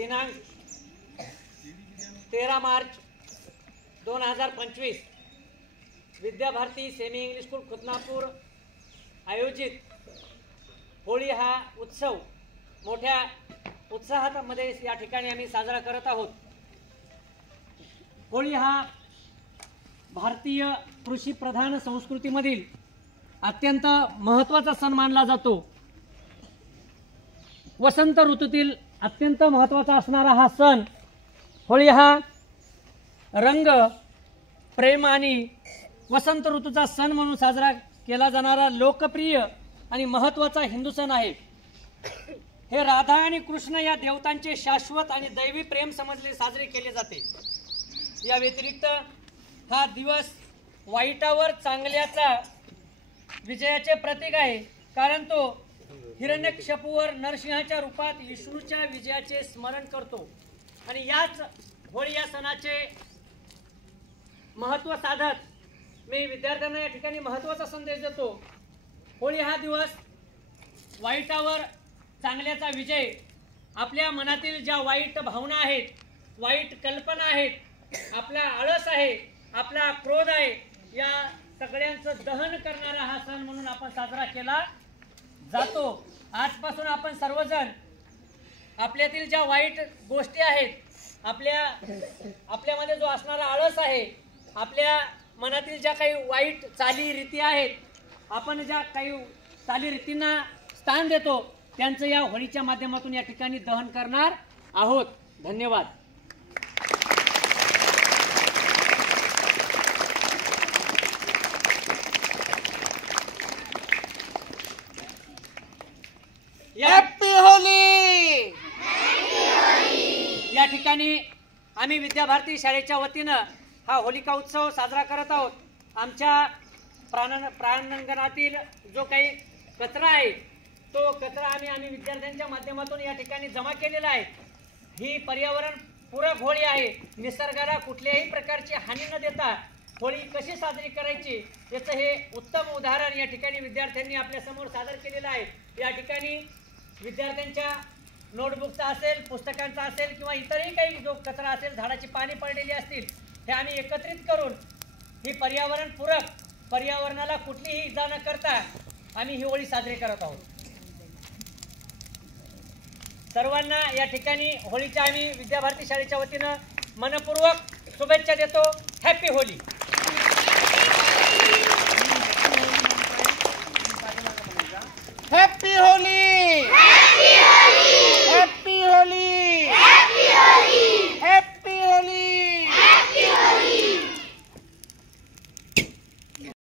दिनांक 13 मार्च 2025 Vidyabharati semi English school Khudnapur आयोजित होळी हा उत्सव मोठ्या उत्साहामध्ये या ठिकाणी आम्ही साजरा करत आहोत। होळी हा भारतीय कृषी प्रधान संस्कृतीमधील अत्यंत महत्त्वाचा सण मानला जातो। वसंत ऋतूतील अत्यंत महत्त्वाचा असणारा हा सण होळी हा रंग, प्रेम आणि वसंत ऋतूचा सण म्हणून साजरा केला जाणारा लोकप्रिय आणि महत्त्वाचा हिंदू सण आहे। हे राधा आणि कृष्ण या देवतांचे शाश्वत आणि दैवी प्रेम समजले साजरे केले जाते। या व्यतिरिक्त हा दिवस वाईटावर चांगल्याचा विजयाचे प्रतीक आहे, कारण तो हिरण्यकश्यपूवर नरसिंहाच्या रूपात विष्णूच्या विजयाचे स्मरण करतो। आणि याच होळी या सणाचे महत्त्व साधत मी विद्यार्थ्यांना या ठिकाणी महत्त्वाचा संदेश देतो। होळी हा दिवस वाईटावर चांगल्याचा विजय, आपल्या मनातील ज्या वाईट भावना आहेत, वाईट कल्पना आहेत, आपला आळस आहे, आपला क्रोध आहे, या सगळ्यांचं दहन करणारा हा सण म्हणून आपण साजरा केला जातो। आजपासून आपण सर्वजण आपल्यातील ज्या वाईट गोष्टी आहेत, आपल्यामध्ये जो असणारा आळस आहे, आपल्या मनातील ज्या काही वाईट चालीरीती आहेत, आपण ज्या काही चालीरीतींना स्थान देतो, त्यांचं या होळीच्या माध्यमातून या ठिकाणी दहन करणार आहोत। धन्यवाद। Happy Holy. या ठिकाणी आम्ही विद्याभारती शाळेच्या वतीनं हा होलिका उत्सव साजरा करत आहोत। आमच्या प्रांगणातील जो काही कचरा आहे, तो कचरा आम्ही विद्यार्थ्यांच्या माध्यमातून या ठिकाणी जमा केलेला आहे। ही पर्यावरण पूरक होळी आहे। निसर्गाला कुठल्याही प्रकारची हानी न देता होळी कशी साजरी करायची याचं हे उत्तम उदाहरण या ठिकाणी विद्यार्थ्यांनी आपल्या समोर सादर केलेलं आहे। या ठिकाणी विद्यार्थ्यांच्या नोटबुकचा असेल, पुस्तकांचा असेल किंवा इतरही काही जो कचरा असेल, झाडाची पाने पडलेली असतील, हे आम्ही एकत्रित करून ही पर्यावरण पूरक, पर्यावरणाला कुठलीही इजा न करता आम्ही ही होळी साजरी करत आहोत। सर्वांना या ठिकाणी होळीच्या आम्ही विद्याभारती शाळेच्या वतीनं मनपूर्वक शुभेच्छा देतो। Happy Holy. Happy Holy.